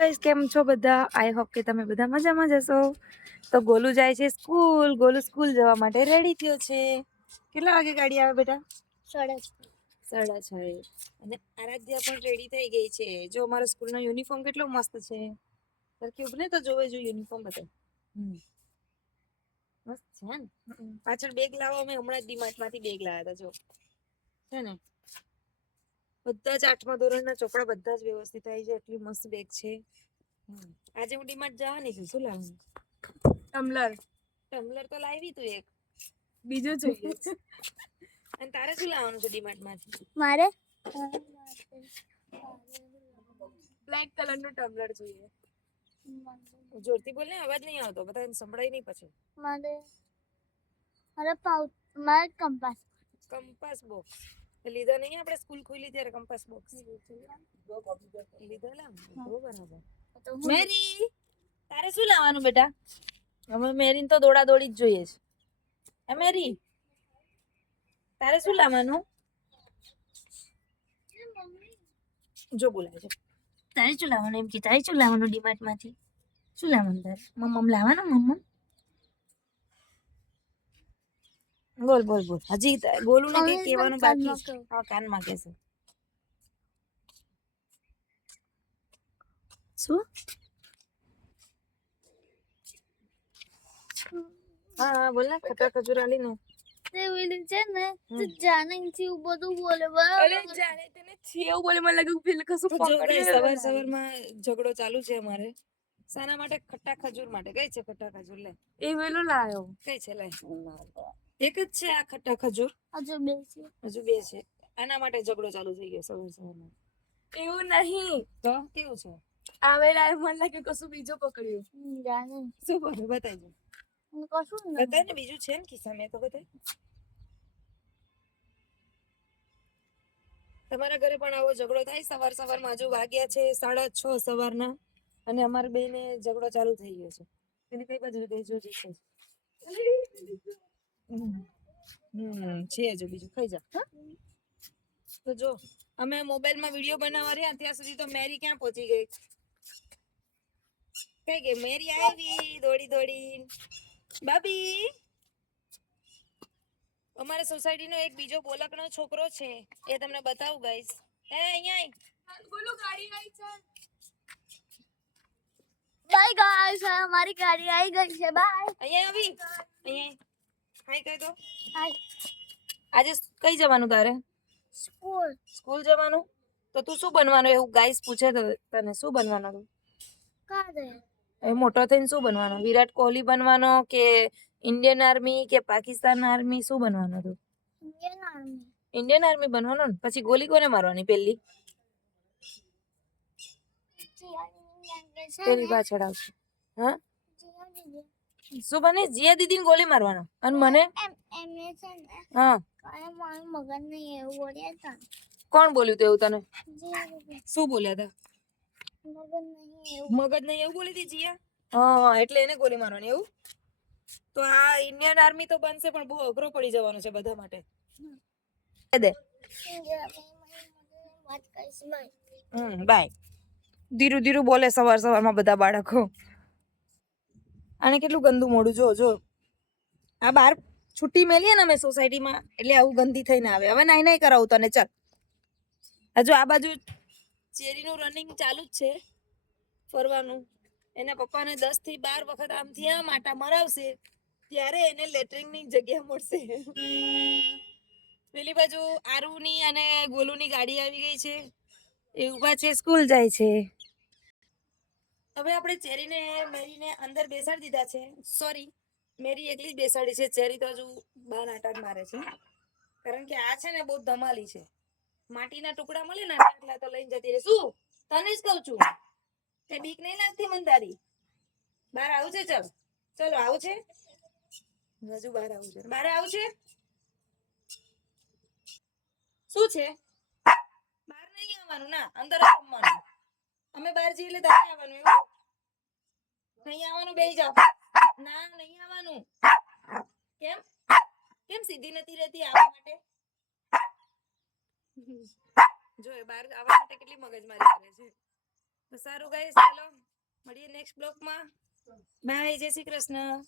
Guys કેમ છો બધા? આઈ હોપ કે તમે બધા મજામાં જશો. તો ગોલુ જાય છે સ્કૂલ. ગોલુ સ્કૂલ જવા માટે રેડી થયો છે. કેટલા વાગે ગાડી આવે બેટા? 6:30. અને આરાધ્યા પણ રેડી થઈ ગઈ છે. જો અમારો સ્કૂલનો યુનિફોર્મ કેટલો મસ્ત છે. તરક્યુબ ને તો જોવે જો યુનિફોર્મ બતાવ. મસ્ત છે ને. પાછળ બેગ લાવો, અમે હમણાં જ ડીમાર્ટમાંથી બેગ લાવ્યા હતા. જો છે ને બધા જ 8મા ધોરણના ચોપડા બધા જ વ્યવસ્થિત આવી છે. એટલી મસ્ત બેગ છે. આજે હું ડીમાર્ટ જવાની છું. શું લાવવાનું? ટમ્બલર તો લાવી તું એક. બીજું જોઈએ છે. અને તારે શું લાવવાનું છે ડીમાર્ટ માંથી? મારે બ્લેક કલરનું ટમ્બલર જોઈએ. જોરથી બોલ ને, અવાજ નહીં આવતો. બધાને સંભળાય નહીં પછી. મારે કંપાસ બોક્સ લીધો નહીં આપણે સ્કૂલ ખુલી ત્યારે કંપાસ બોક્સ લીધો ને. બરાબર. મેરી તારે શું લાવવાનું બેટા? અમે મેરીને તો દોડા દોડી જ જોઈએ છે. એ મેરી તારે શું લાવવાનું? જો બોલાય છે. તારે શું લાવવાનું? એમ કે તારે શું લાવવાનું ડીમાર્ટ માંથી? શું લાવવાનું તારે? મમ્મ લાવવાનું? મમ્મ બોલ બોલ બોલ. હજી બોલું ને કે કહેવાનું બાકી છે. હા, કાનમાં કહેશે. શું? હા બોલ ને. ખટા ખજૂર આલી ને તે વેલી છે ને તો જાણે છે એવું બધું બોલે. બરાબર અરે જાણે તને છે એવું બોલે. મને લાગે પેલે કશું પકડી. સવારમાં ઝઘડો ચાલુ છે અમારે. સાના માટે? ખટ્ટા ખજૂર માટે. કઈ છે ખટ્ટા ખજૂર? લે એ વેલો લાયો. કઈ છે? લે એક જ છે આ ખટ્ટા ખજૂર. હજુ બે છે. આના માટે ઝઘડો ચાલુ થઈ ગયો સવારમાં. એવું નહીં તો કેવું છે? આવેલા મને લાગે કશું બીજું પકડ્યું. જાણે શું પકડ્યું? બતાવજો. કશું બતાય ને. બીજું છે ને ખિસ્સામાં? તો બતાય. તમારા ઘરે પણ આવો ઝઘડો થાય સવારમાં? હજુ વાગ્યા છે 6:30 સવારના અને અમારા બેને ઝઘડો ચાલુ થઈ ગયો છે. એને કઈ બાજુ ગઈ જોજી છે. છે હજુ બીજું. ખાઈ જા. તો જો અમે મોબાઈલમાં વિડીયો બનાવવા રહ્યા ત્યાં સુધી તો મેરી ક્યાં પહોંચી ગઈ? કઈ ગઈ? મેરી આવી દોડી દોડી. બાબી અમારા સોસાયટીનો એક બીજો બોલકનો છોકરો છે. એ તમને બતાવું ગાઈસ. એ અહીંયા બોલો ગાડી આવી છે. બાય ગાઈસ, અમારી ગાડી આવી ગઈ છે. બાય. અહીંયા આવી. અહીંયા હાય કહી દો. હાય. આજે કઈ જવાનું તારે? સ્કૂલ જવાનું. તો તું શું બનવાનું? એવું ગાઈસ પૂછે તો તને શું બનવાનું? કારે એ મોટો થઈને શું બનવાનો? વિરાટ કોહલી બનવાનો કે ઇન્ડિયન આર્મી કે પાકિસ્તાન આર્મી? શું બનવાનું તું? ઇન્ડિયન આર્મી બનવાનો ને? પછી ગોલી કોને મારવાની? પેલી પાછળ આવશે. હા શું બને? જીયા દીદીને ગોલી મારવાનો. અને મને હા મગજ નહીં એવું બોલ્યા હતા. કોણ બોલ્યું તું એવું તને? શું બોલ્યા હતા? મગજ નહીં એવું બોલી હતી જીયા? હા એટલે એને ગોલી મારવાની એવું? તો આ ઇન્ડિયન આર્મી તો બનશે પણ બહુ અઘરો પડી જવાનો છે બધા માટે. દે બાય. ધીરું ધીરું બોલે સવારમાં બધા બાળકો. આને કેટલું ગંદુ મોડું જો જો. આ બાર છુટ્ટી મેલીએ ને અમે સોસાયટીમાં એટલે આવું ગંદી થઈને આવે. હવે નાઈ કરાવું તને. ચાલ હજુ આ બાજુ ચેરીનું રનિંગ ચાલુ જ છે ફરવાનું. એના પપ્પાને 10 થી 12 વખત આમથી આમ આટા મરાવશે ત્યારે એને લેટરિંગની જગ્યા મળશે. પેલી બાજુ આરુની અને ગોલુની ગાડી આવી ગઈ છે. એ ઉભા છે, સ્કૂલ જાય છે. હવે આપણે ચેરીને મેરીને અંદર બેસાડી દીધા છે. સોરી, મેરી એકલી જ બેસાડી છે. ચેરી તો હજુ બહાર આટા જ મારે છે. કારણ કે આ છે ને બહુ ધમાલી છે. માટીના ટુકડા મળે ને એટલા તો લઈને જતી રહે. શું તને જ કહું છું. તે બીક નહીં લાગતી મને તારી? બહાર આવું છે? ચાલ ચલો આવું છે. હજુ બહાર આવું છે. બહાર આવું છે. શું છે? બહાર નહીં આવવાનું. ના અંદર આવવાનું. અમે બહાર જઈએ એટલે તારે આવવાનું એવું? નહીં આવવાનું. બેહી જાઓ. ના નહીં આવવાનું. કેમ કેમ સીધી નથી રહેતી આવવા માટે? જો બહાર આવવા માટે કેટલી મગજમારી કરે છે. તો સારું ગાઈસ, ચાલો મળીએ નેક્સ્ટ બ્લોગમાં. બાય, જય શ્રી કૃષ્ણ.